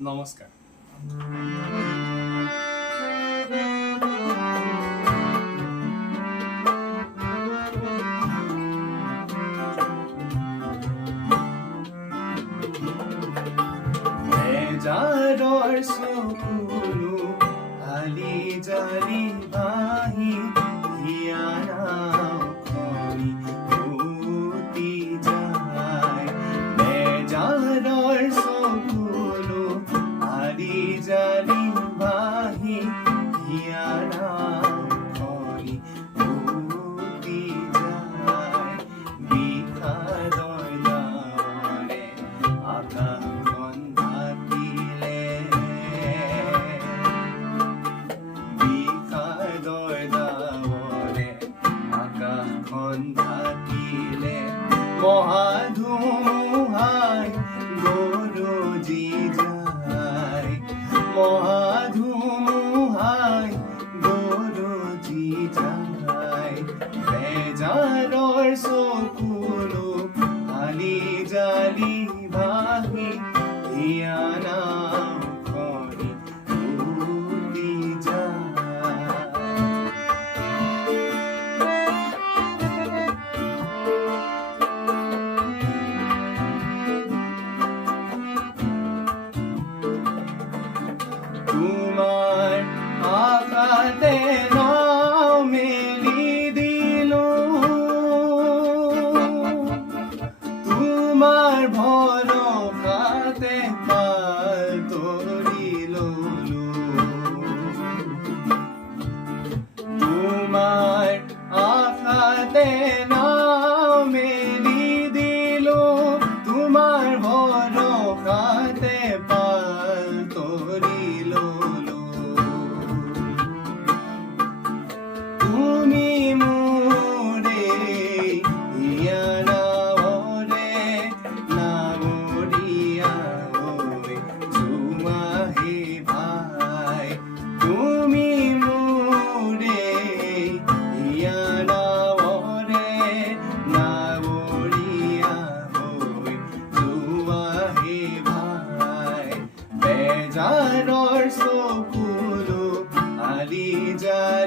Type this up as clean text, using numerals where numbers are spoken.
নমস্কাৰ। যাৰৰ চকুলো আলি জালি বাহি হিয়ানাও খনি ফুটি যায়। বেজাৰৰ চকুলো আলি জালি বাহি হিয়ানাও খনি ফুটি যায়। বিষাদৰ নামৰে আকাশখন ঢাকিলে, বিষাদৰ নামৰে আকাশখন ঢাকিলে, মহাধুমুহাই গৰজি যায়, মহাধুমুহাই গৰজি যায়। বেজাৰৰ চকুলো আলি জালি বাহি হিয়ানাও খনি ফুটি যায়। তোমাৰ আকাশে নাও মেলি দিলো, তোমাৰ ভৰসাতে পাল তৰি ললো। তোমাৰ আকাশে নাও মেলি দিলো, তোমাৰ ভৰসাতে পাল তৰি ললো। তুমি মোৰে হিয়ানাৱৰে নাৱৰীয়া হৈ যোৱাহে ভাই। তুমি মোৰে হিয়ানাৱৰে নাৱৰীয়া হৈ যোৱাহে ভাই। বেজাৰৰ চকুলো আলি জালি